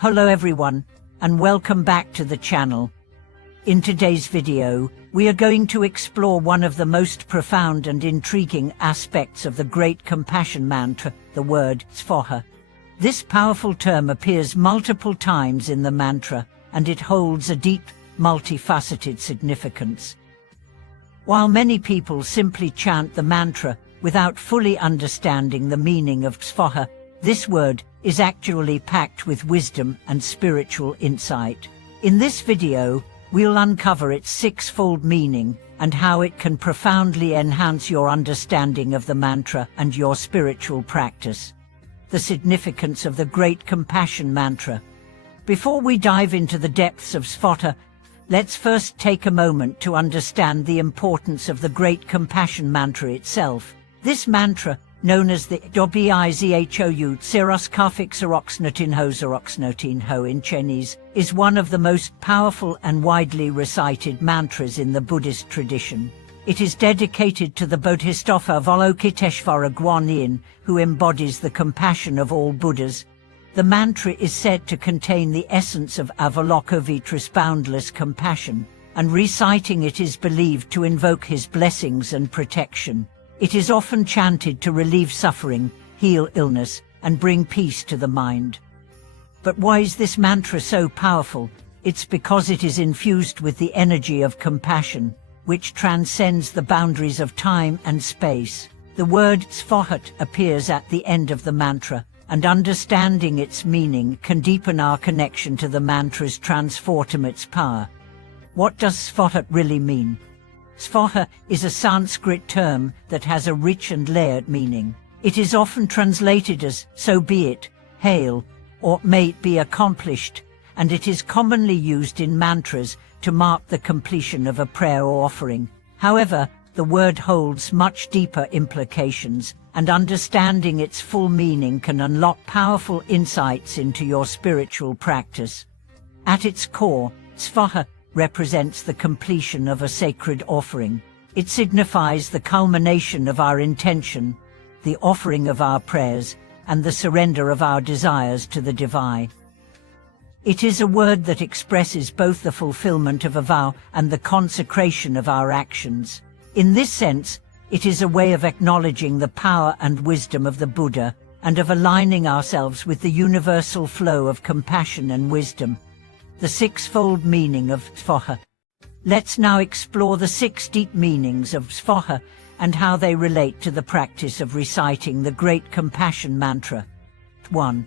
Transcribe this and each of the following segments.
Hello everyone, and welcome back to the channel. In today's video, we are going to explore one of the most profound and intriguing aspects of the Great Compassion Mantra, the word Svāhā. This powerful term appears multiple times in the mantra, and it holds a deep, multifaceted significance. While many people simply chant the mantra without fully understanding the meaning of Svāhā, this word is actually packed with wisdom and spiritual insight. In this video, we'll uncover its sixfold meaning and how it can profoundly enhance your understanding of the mantra and your spiritual practice. The significance of the Great Compassion Mantra. Before we dive into the depths of Svāhā, let's first take a moment to understand the importance of the Great Compassion Mantra itself. This mantra, known as the Dobizhou Tsiroskafixeroxnotinho in Chinese, is one of the most powerful and widely recited mantras in the Buddhist tradition. It is dedicated to the Bodhisattva Avalokiteshvara Guanyin, who embodies the compassion of all Buddhas. The mantra is said to contain the essence of Avalokiteshvara's boundless compassion, and reciting it is believed to invoke his blessings and protection. It is often chanted to relieve suffering, heal illness, and bring peace to the mind. But why is this mantra so powerful? It's because it is infused with the energy of compassion, which transcends the boundaries of time and space. The word Svāhā appears at the end of the mantra, and understanding its meaning can deepen our connection to the mantra's transformative power. What does Svāhā really mean? Svāhā is a Sanskrit term that has a rich and layered meaning. It is often translated as, so be it, hail, or may it be accomplished, and it is commonly used in mantras to mark the completion of a prayer or offering. However, the word holds much deeper implications, and understanding its full meaning can unlock powerful insights into your spiritual practice. At its core, Svāhā represents the completion of a sacred offering. It signifies the culmination of our intention, the offering of our prayers, and the surrender of our desires to the divine. It is a word that expresses both the fulfillment of a vow and the consecration of our actions. In this sense, it is a way of acknowledging the power and wisdom of the Buddha, and of aligning ourselves with the universal flow of compassion and wisdom. The sixfold meaning of Svāhā. Let's now explore the six deep meanings of Svāhā and how they relate to the practice of reciting the Great Compassion Mantra. 1.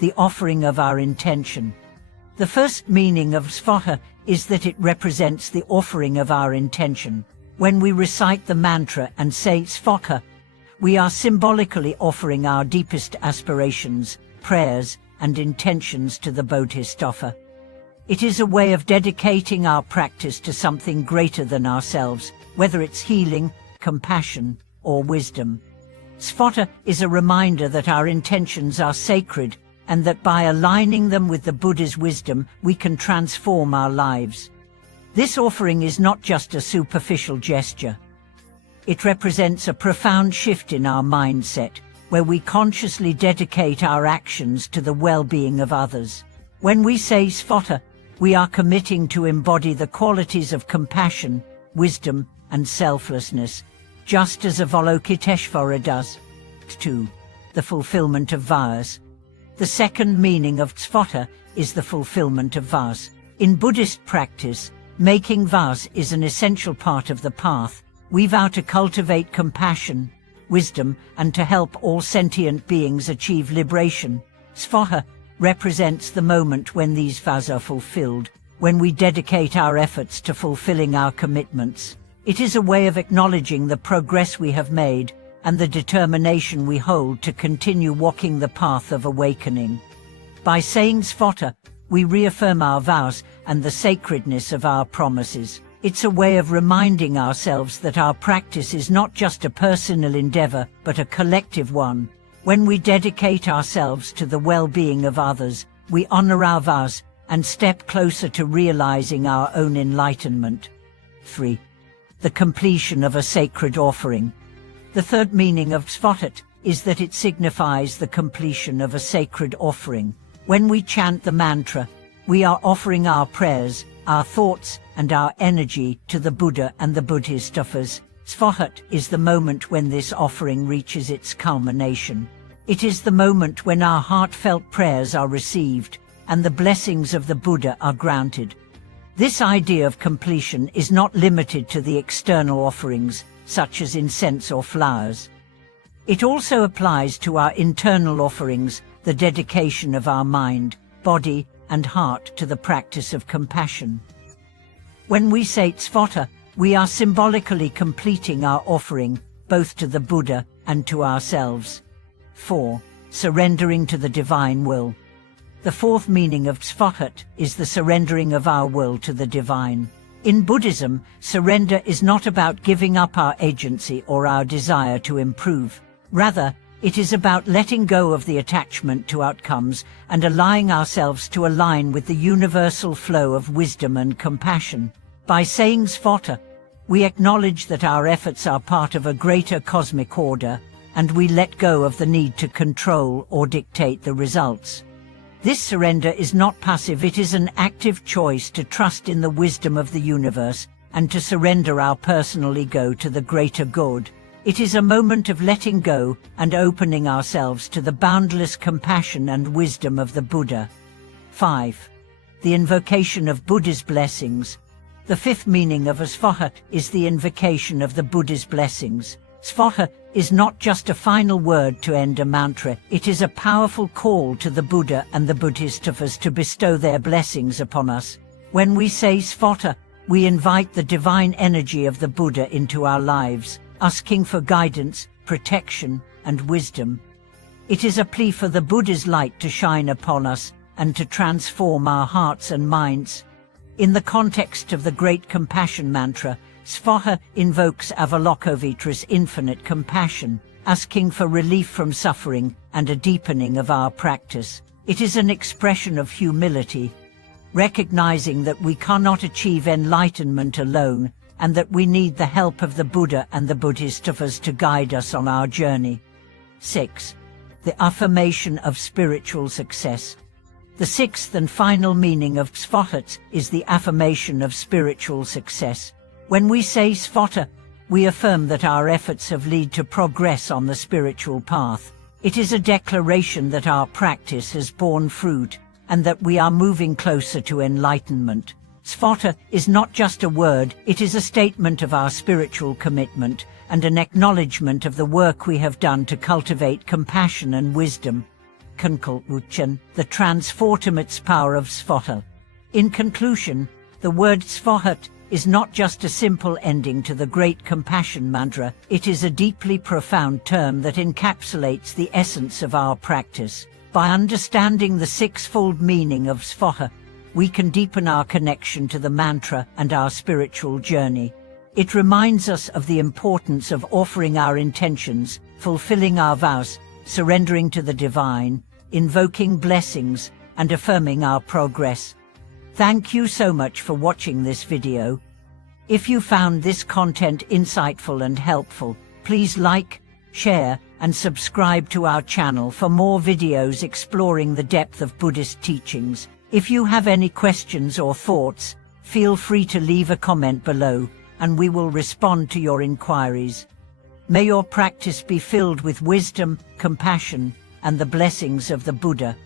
The offering of our intention. The first meaning of Svāhā is that it represents the offering of our intention. When we recite the mantra and say Svāhā, we are symbolically offering our deepest aspirations, prayers, and intentions to the Bodhisattva. It is a way of dedicating our practice to something greater than ourselves, whether it's healing, compassion, or wisdom. Svāhā is a reminder that our intentions are sacred, and that by aligning them with the Buddha's wisdom, we can transform our lives. This offering is not just a superficial gesture. It represents a profound shift in our mindset, where we consciously dedicate our actions to the well-being of others. When we say Svāhā, we are committing to embody the qualities of compassion, wisdom, and selflessness, just as Avalokiteshvara does. 2. The fulfillment of vows. The second meaning of Svāhā is the fulfillment of vows. In Buddhist practice, making vows is an essential part of the path. We vow to cultivate compassion, wisdom, and to help all sentient beings achieve liberation. Svāhā represents the moment when these vows are fulfilled, when we dedicate our efforts to fulfilling our commitments. It is a way of acknowledging the progress we have made and the determination we hold to continue walking the path of awakening. By saying Svāhā, we reaffirm our vows and the sacredness of our promises. It's a way of reminding ourselves that our practice is not just a personal endeavor, but a collective one. When we dedicate ourselves to the well-being of others, we honor our vows and step closer to realizing our own enlightenment. 3. The completion of a sacred offering. The third meaning of Svāhā is that it signifies the completion of a sacred offering. When we chant the mantra, we are offering our prayers, our thoughts, and our energy to the Buddha and the Bodhisattvas. Svāhā is the moment when this offering reaches its culmination. It is the moment when our heartfelt prayers are received and the blessings of the Buddha are granted. This idea of completion is not limited to the external offerings, such as incense or flowers. It also applies to our internal offerings, the dedication of our mind, body, and heart to the practice of compassion. When we say Svāhā, we are symbolically completing our offering, both to the Buddha and to ourselves. 4. Surrendering to the divine will. The fourth meaning of Svāhā is the surrendering of our will to the divine. In Buddhism, surrender is not about giving up our agency or our desire to improve. Rather, it is about letting go of the attachment to outcomes and allowing ourselves to align with the universal flow of wisdom and compassion. By saying Svāhā, we acknowledge that our efforts are part of a greater cosmic order, and we let go of the need to control or dictate the results. This surrender is not passive, it is an active choice to trust in the wisdom of the universe and to surrender our personal ego to the greater good. It is a moment of letting go and opening ourselves to the boundless compassion and wisdom of the Buddha. 5. The invocation of Buddha's blessings. The fifth meaning of Svāhā is the invocation of the Buddha's blessings. Svāhā is not just a final word to end a mantra, it is a powerful call to the Buddha and the Bodhisattvas to bestow their blessings upon us. When we say Svāhā, we invite the divine energy of the Buddha into our lives, asking for guidance, protection, and wisdom. It is a plea for the Buddha's light to shine upon us and to transform our hearts and minds. In the context of the Great Compassion Mantra, Svāhā invokes Avalokiteshvara's infinite compassion, asking for relief from suffering and a deepening of our practice. It is an expression of humility, recognizing that we cannot achieve enlightenment alone and that we need the help of the Buddha and the Bodhisattvas to guide us on our journey. 6. The affirmation of spiritual success. The sixth and final meaning of Svāhā is the affirmation of spiritual success. When we say Svāhā, we affirm that our efforts have led to progress on the spiritual path. It is a declaration that our practice has borne fruit and that we are moving closer to enlightenment. Svāhā is not just a word, it is a statement of our spiritual commitment and an acknowledgement of the work we have done to cultivate compassion and wisdom. Conclusion, the transformative power of Svāhā. In conclusion, the word Svāhā is not just a simple ending to the Great Compassion Mantra, it is a deeply profound term that encapsulates the essence of our practice. By understanding the sixfold meaning of Svāhā, we can deepen our connection to the mantra and our spiritual journey. It reminds us of the importance of offering our intentions, fulfilling our vows, surrendering to the divine, invoking blessings, and affirming our progress. Thank you so much for watching this video. If you found this content insightful and helpful, please like, share, and subscribe to our channel for more videos exploring the depth of Buddhist teachings. If you have any questions or thoughts, feel free to leave a comment below, and we will respond to your inquiries. May your practice be filled with wisdom, compassion, and the blessings of the Buddha.